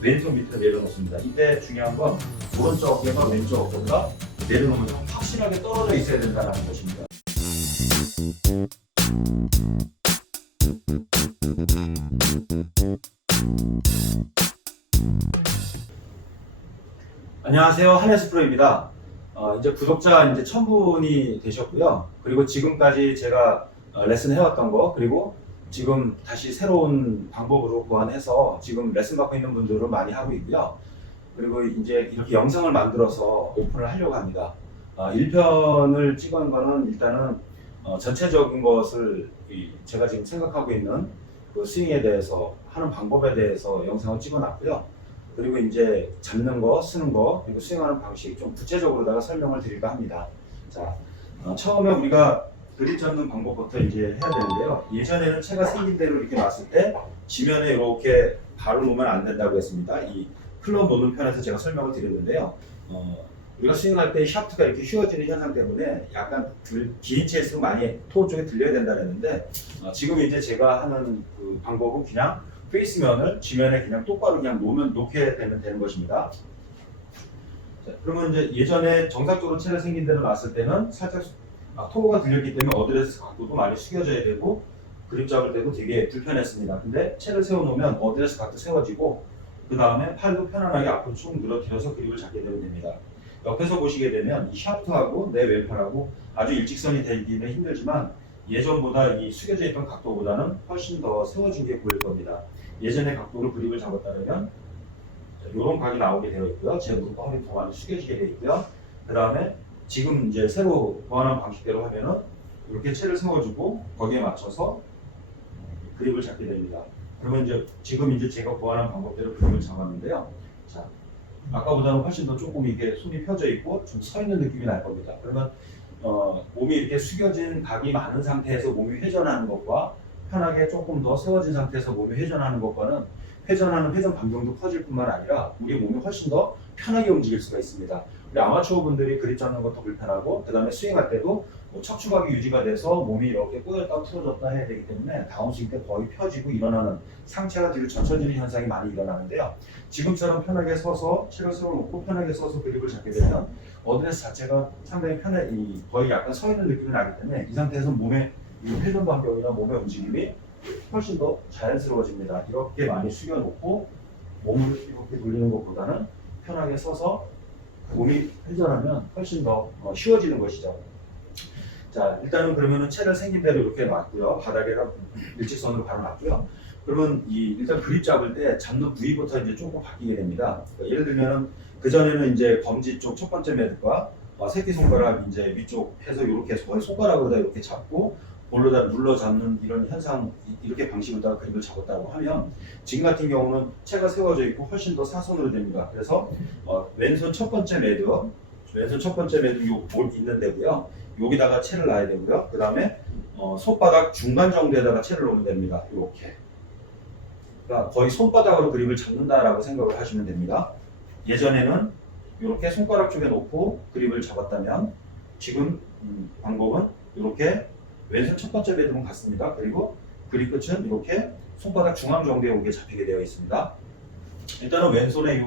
왼손 밑으로 내려놓습니다. 이때 중요한 건 오른쪽 어깨가 왼쪽 어깨보다 내려놓으면 확실하게 떨어져 있어야 된다는 것입니다. 안녕하세요, 한혜수 프로입니다. 이제 구독자 이제 1000분이 되셨고요. 그리고 지금까지 제가 레슨 해왔던 거, 그리고 지금 다시 새로운 방법으로 보완해서 지금 레슨 받고 있는 분들은 많이 하고 있고요. 그리고 이제 이렇게 영상을 만들어서 오픈을 하려고 합니다. 1편을 찍은 거는 일단은 전체적인 것을 제가 지금 생각하고 있는 그 스윙에 대해서 하는 방법에 대해서 영상을 찍어놨고요. 그리고 이제 잡는 거, 쓰는 거, 그리고 스윙하는 방식 좀 구체적으로다가 설명을 드릴까 합니다. 자, 처음에 우리가 그립 잡는 방법부터 이제 해야 되는데요. 예전에는 채가 생긴 대로 이렇게 놨을 때 지면에 이렇게 바로 놓으면 안 된다고 했습니다. 이 클럽 놓는 편에서 제가 설명을 드렸는데요. 우리가 스윙할 때 샤프트가 이렇게 휘어지는 현상 때문에 약간 긴 채일수록 많이 토 쪽에 들려야 된다 그랬는데 지금 이제 제가 하는 그 방법은 그냥 페이스면을 지면에 그냥 똑바로 그냥 놓게 되는 것입니다. 자, 그러면 이제 예전에 정상적으로 채가 생긴 대로 놨을 때는 살짝 토가 들렸기 때문에 어드레스 각도도 많이 숙여져야 되고 그립 잡을 때도 되게 불편했습니다. 근데 채를 세워놓으면 어드레스 각도 세워지고 그 다음에 팔도 편안하게 앞으로 쭉 늘어뜨려서 그립을 잡게 되면 됩니다. 옆에서 보시게 되면 이 샤프트하고 내 왼팔하고 아주 일직선이 되기는 힘들지만 예전보다 이 숙여져 있던 각도보다는 훨씬 더 세워진 게 보일 겁니다. 예전의 각도로 그립을 잡았다면 이런 각이 나오게 되어 있고요. 제 무릎과 허리 더 많이 숙여지게 되어 있고요. 그 다음에 지금 이제 새로 보완한 방식대로 하면은 이렇게 채를 세워주고 거기에 맞춰서 그립을 잡게 됩니다. 그러면 이제 지금 이제 제가 보완한 방법대로 그립을 잡았는데요. 자, 아까보다는 훨씬 더 조금 이게 손이 펴져 있고 좀 서 있는 느낌이 날 겁니다. 그러면 몸이 이렇게 숙여진 각이 많은 상태에서 몸이 회전하는 것과 편하게 조금 더 세워진 상태에서 몸이 회전하는 것과는 회전하는 회전 반경도 커질 뿐만 아니라 우리 몸이 훨씬 더 편하게 움직일 수가 있습니다. 우리 아마추어 분들이 그립 잡는 것도 불편하고 그 다음에 스윙할 때도 척추각이 유지가 돼서 몸이 이렇게 꼬였다 풀어졌다 해야 되기 때문에 다운스윙 때 거의 펴지고 일어나는 상체가 뒤로 젖혀지는 현상이 많이 일어나는데요. 지금처럼 편하게 서서 채를 세워놓고 편하게 서서 그립을 잡게 되면 어드레스 자체가 상당히 거의 약간 서 있는 느낌이 나기 때문에 이 상태에서 몸의 회전 반경이나 몸의 움직임이 훨씬 더 자연스러워집니다. 이렇게 많이 숙여놓고 몸을 이렇게 돌리는 것보다는 편하게 서서 몸이 회전하면 훨씬 더 쉬워지는 것이죠. 자, 일단은 그러면은 채를 생긴 대로 이렇게 놨고요. 바닥에가 일직선으로 바로 놨고요. 그러면 일단 그립 잡을 때 잡는 부위부터 이제 조금 바뀌게 됩니다. 예를 들면은 그 전에는 이제 검지 쪽 첫 번째 매듭과 새끼손가락 이제 위쪽 해서 이렇게 거의 손가락으로다 이렇게 잡고 볼로다 눌러 잡는 이런 현상, 이렇게 방식으로다가 그립을 잡았다고 하면 지금 같은 경우는 채가 세워져 있고 훨씬 더 사선으로 됩니다. 그래서 왼손 첫 번째 매듭 요 있는 데고요. 여기다가 채를 놔야 되고요. 그 다음에 손바닥 중간 정도에다가 채를 놓으면 됩니다. 이렇게. 그러니까 거의 손바닥으로 그립을 잡는다라고 생각을 하시면 됩니다. 예전에는 이렇게 손가락 쪽에 놓고 그립을 잡았다면 지금 방법은 이렇게 왼손 첫 번째 매듭은 같습니다. 그리고 그립 끝은 이렇게 손바닥 중앙 정도에 오게 잡히게 되어 있습니다. 일단은 왼손의 이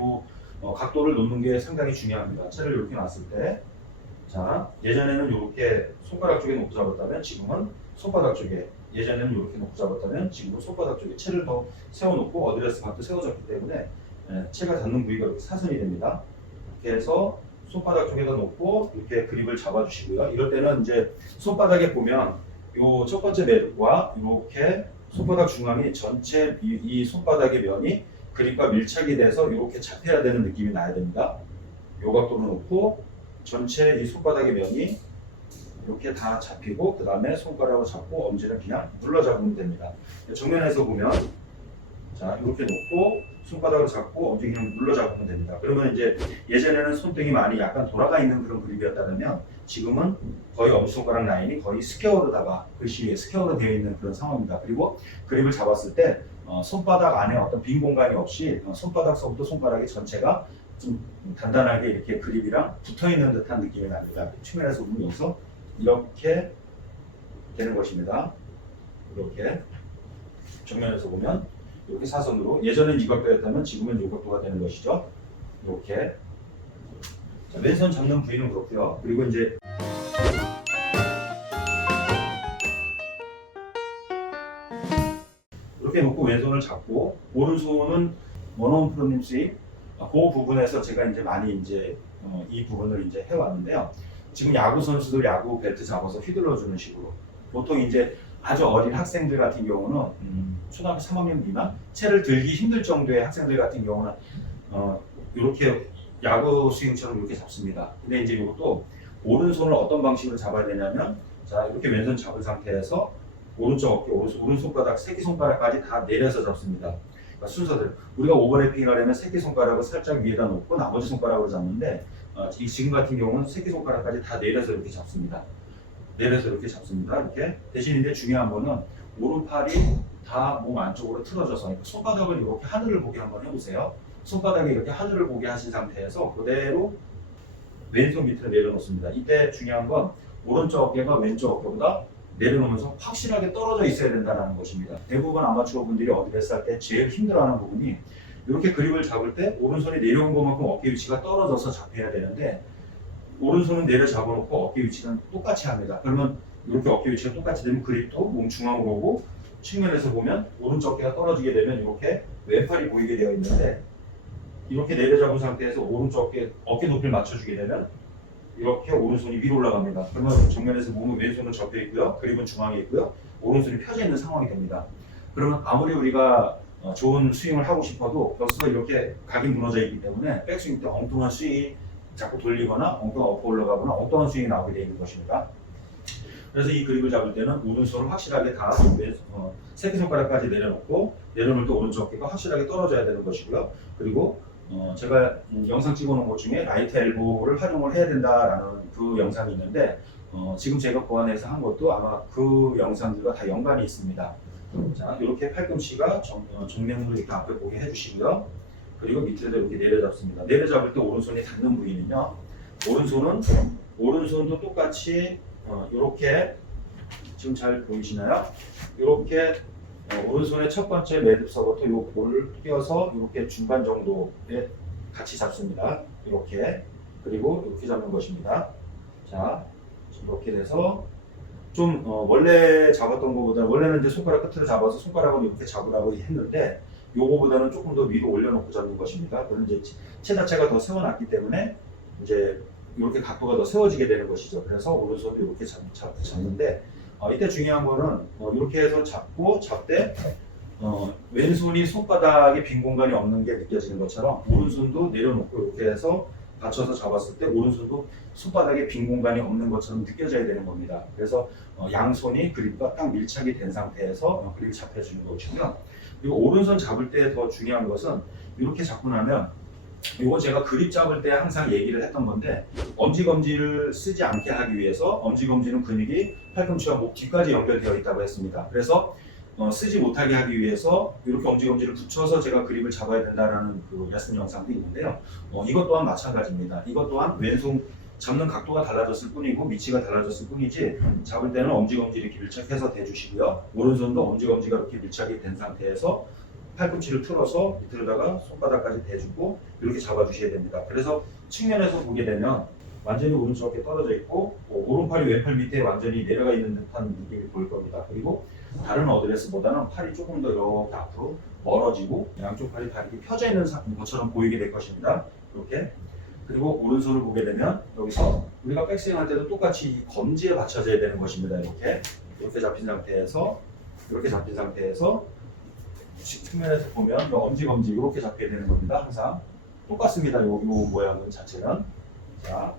각도를 놓는 게 상당히 중요합니다. 채를 이렇게 놨을 때, 자, 예전에는 이렇게 손가락 쪽에 놓고 잡았다면 지금은 손바닥 쪽에, 예전에는 이렇게 놓고 잡았다면 지금은 손바닥 쪽에 채를 더 세워놓고 어드레스 각도 세워졌기 때문에 채가 닿는 부위가 이렇게 사선이 됩니다. 이렇게 해서 손바닥 쪽에다 놓고 이렇게 그립을 잡아주시고요. 이럴 때는 이제 손바닥에 보면 이 첫 번째 매듭과 이렇게 손바닥 중앙이 전체 이 손바닥의 면이 그립과 밀착이 돼서 이렇게 잡혀야 되는 느낌이 나야 됩니다. 이 각도로 놓고 전체 이 손바닥의 면이 이렇게 다 잡히고 그 다음에 손가락을 잡고 엄지는 그냥 눌러 잡으면 됩니다. 정면에서 보면 자 이렇게 놓고 손바닥을 잡고 엄지 그냥 눌러 잡으면 됩니다. 그러면 이제 예전에는 손등이 많이 약간 돌아가 있는 그런 그립이었다면 지금은 거의 엄지손가락 라인이 거의 스퀘어로다가 글씨 위에 스퀘어로 되어 있는 그런 상황입니다. 그리고 그립을 잡았을 때 손바닥 안에 어떤 빈 공간이 없이 손바닥서부터 손가락의 전체가 좀 단단하게 이렇게 그립이랑 붙어 있는 듯한 느낌이 납니다. 측면에서 보면 여기서 이렇게 되는 것입니다. 이렇게 정면에서 보면 이렇게 사선으로, 예전엔 이 각도였다면 지금은 이 각도가 되는 것이죠. 이렇게. 자, 왼손 잡는 부위는 그렇고요. 그리고 이제 이렇게 놓고 왼손을 잡고, 오른손은 원어원 프로님 스윙, 그 부분에서 제가 이제 많이 이제 이 부분을 이제 해왔는데요. 지금 야구 선수들 야구 벨트 잡아서 휘둘러주는 식으로, 보통 이제 아주 어린 학생들 같은 경우는 초등학교 3학년 미만, 채를 들기 힘들 정도의 학생들 같은 경우는 이렇게 야구 스윙처럼 이렇게 잡습니다. 근데 이제 이것도 오른손을 어떤 방식으로 잡아야 되냐면, 자, 이렇게 왼손 잡은 상태에서 오른쪽 어깨, 오른손가락, 새끼손가락까지 다 내려서 잡습니다. 그러니까 순서대로 우리가 오버래핑을 하려면 새끼손가락을 살짝 위에다 놓고 나머지 손가락으로 잡는데, 지금 같은 경우는 새끼손가락까지 다 내려서 이렇게 잡습니다. 내려서 이렇게 잡습니다. 이렇게. 대신 이제 중요한 거는 오른팔이 다 몸 안쪽으로 틀어져서, 그러니까 손바닥을 이렇게 하늘을 보게 한번 해보세요. 손바닥에 이렇게 하늘을 보게 하신 상태에서 그대로 왼손 밑으로 내려놓습니다. 이때 중요한 건 오른쪽 어깨가 왼쪽 어깨보다 내려놓으면서 확실하게 떨어져 있어야 된다는 것입니다. 대부분 아마추어 분들이 어드레스 할 때 제일 힘들어하는 부분이, 이렇게 그립을 잡을 때 오른손이 내려온 것만큼 어깨 위치가 떨어져서 잡혀야 되는데, 오른손은 내려 잡아놓고 어깨 위치는 똑같이 합니다. 그러면 이렇게 어깨 위치가 똑같이 되면 그립도 몸 중앙으로 오고, 측면에서 보면 오른쪽 어깨가 떨어지게 되면 이렇게 왼팔이 보이게 되어 있는데, 이렇게 내려잡은 상태에서 오른쪽 어깨 높이를 맞춰주게 되면 이렇게 오른손이 위로 올라갑니다. 그러면 정면에서 몸은 왼손은 접혀 있고요, 그립은 중앙에 있고요, 오른손이 펴져 있는 상황이 됩니다. 그러면 아무리 우리가 좋은 스윙을 하고 싶어도 벌써 이렇게 각이 무너져 있기 때문에 백스윙 때 엉뚱한 스윙이 자꾸 돌리거나 엉뚱한 엎어 올라가거나 엉뚱한 스윙이 나오게 되어 있는 것입니다. 그래서 이 그립을 잡을 때는 오른손을 확실하게 다 새끼손가락까지 내려놓고, 내려놓을 때 오른쪽 어깨가 확실하게 떨어져야 되는 것이고요. 그리고 제가 영상 찍어놓은 것 중에 라이트 엘보를 활용을 해야 된다라는 그 영상이 있는데, 지금 제가 보완해서 한 것도 아마 그 영상들과 다 연관이 있습니다. 자, 이렇게 팔꿈치가 정면으로 이렇게 앞에 보게 해주시고요. 그리고 밑에도 이렇게 내려잡습니다. 내려잡을 때 오른손이 닿는 부위는요, 오른손도 똑같이 이렇게, 지금 잘 보이시나요? 이렇게 오른손의 첫 번째 매듭서부터 이 볼을 띄어서 이렇게 중간 정도에 같이 잡습니다. 이렇게. 그리고 이렇게 잡는 것입니다. 자, 이렇게 돼서 좀 원래 잡았던 것보다, 원래는 이제 손가락 끝으로 잡아서 손가락을 이렇게 잡으라고 했는데, 요거보다는 조금 더 위로 올려놓고 잡는 것입니다. 그건 이제 채 자체가 더 세워놨기 때문에 이제 이렇게 각도가 더 세워지게 되는 것이죠. 그래서 오른손도 이렇게 잡는데, 이때 중요한 거는 이렇게 해서 잡되 왼손이 손바닥에 빈 공간이 없는 게 느껴지는 것처럼, 오른손도 내려놓고 이렇게 해서 받쳐서 잡았을 때 오른손도 손바닥에 빈 공간이 없는 것처럼 느껴져야 되는 겁니다. 그래서 양손이 그립과 딱 밀착이 된 상태에서 그립이 잡혀주는 것이고요. 그리고 오른손 잡을 때 더 중요한 것은, 이렇게 잡고 나면, 이거 제가 그립 잡을 때 항상 얘기를 했던 건데, 엄지검지를 쓰지 않게 하기 위해서, 엄지검지는 근육이 팔꿈치와 목 뒤까지 연결되어 있다고 했습니다. 그래서 쓰지 못하게 하기 위해서 이렇게 엄지검지를 붙여서 제가 그립을 잡아야 된다는 그 레슨 영상도 있는데요. 이것 또한 마찬가지입니다. 이것 또한 왼손 잡는 각도가 달라졌을 뿐이고 위치가 달라졌을 뿐이지, 잡을 때는 엄지검지 이렇게 밀착해서 대주시고요. 오른손도 엄지검지가 이렇게 밀착이 된 상태에서 팔꿈치를 틀어서 밑으로다가 손바닥까지 대주고 이렇게 잡아주셔야 됩니다. 그래서 측면에서 보게 되면 완전히 오른쪽 어깨 떨어져 있고, 오른팔이 왼팔 밑에 완전히 내려가 있는 듯한 느낌이 보일 겁니다. 그리고 다른 어드레스보다는 팔이 조금 더 이렇게 앞으로 멀어지고 양쪽 팔이 다 이렇게 펴져 있는 것처럼 보이게 될 것입니다. 이렇게. 그리고 오른손을 보게 되면 여기서 우리가 백스윙 할 때도 똑같이 이 검지에 받쳐져야 되는 것입니다. 이렇게 잡힌 상태에서, 이렇게 잡힌 상태에서 측면에서 보면 엄지검지 이렇게 잡혀야 되는 겁니다. 항상 똑같습니다. 요 모양은 자체는. 자,